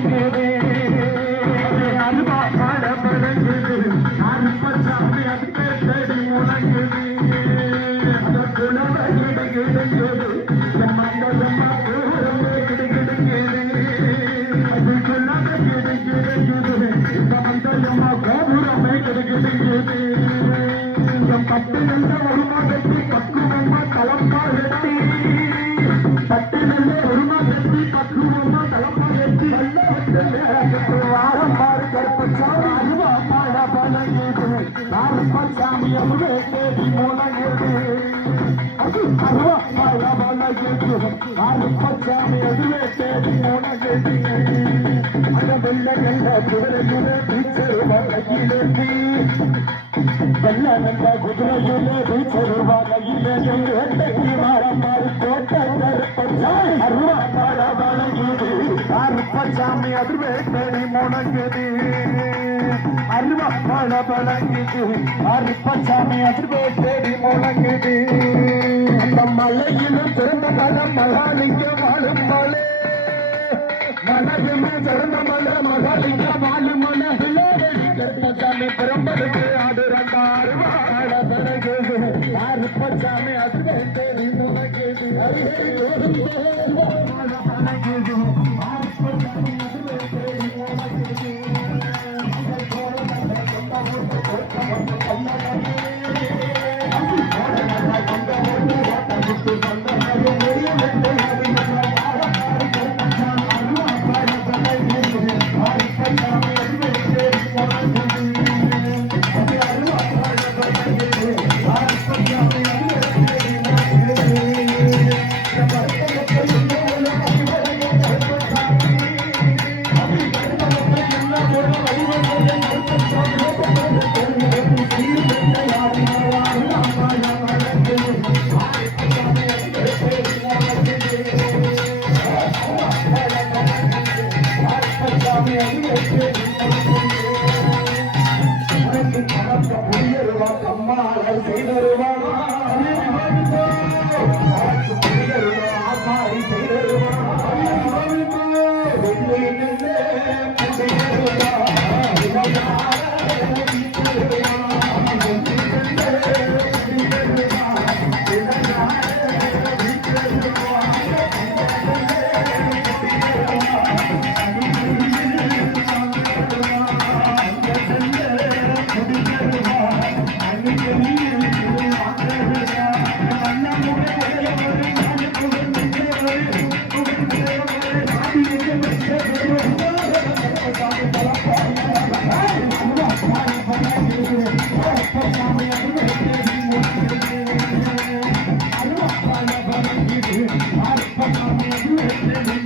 முழங்குது அருவா பாட பழங்குது அருப்பச்சாமி அதுக்கு தேடி முழங்குது குணவை கிடுகிடுங்குது மந்தமா கூறமே கிடுகிடுங்குது அது குணவை கிடுகிடுங்குது மந்தமா கோபுரமே கிடுகிடுங்குது பட்டு நல்ல ஒருமா கட்டி பக்குவமா தலப்பா கட்டி பட்டு நல்ல ஒருமா கட்டி பக்குவமா தலப்பா கட்டி வாரம் பாரு கருப்பசாமி அருவா பாட பழகுது கருப்பசாமி அருவே தேடி முழங்குது அருவா பாட பழகுது கருப்பசாமி அருவே தேடி முழங்குது அந்த வெள்ள கண்ட குதிரையிலே பீச்சருவா கையிலேந்தி வெள்ள கண்ட குதிரையிலே பீச்சருவா கையிலே மாறம் மாறி தோட்ட கருப்பசாமி அருவா பாட பழகுது கருப்பசாமி அதுவே தேடி முழங்குது அருவா பாட பழங்குது கருப்பசாமி அதுவே தேடி முழங்குது அந்த மலையிலும் பிறந்த மலம் மகாலிங்க வாழும் மலை மனதிலும் சிறந்த மலை மகாலிங்க வாழும் மலை கருப்பசாமி பெரும்பலுக்கு ஆடு ரெண்டாறு வாழ பிறகுது கருப்பசாமி அதுவே தேடி முழங்குது Thank you.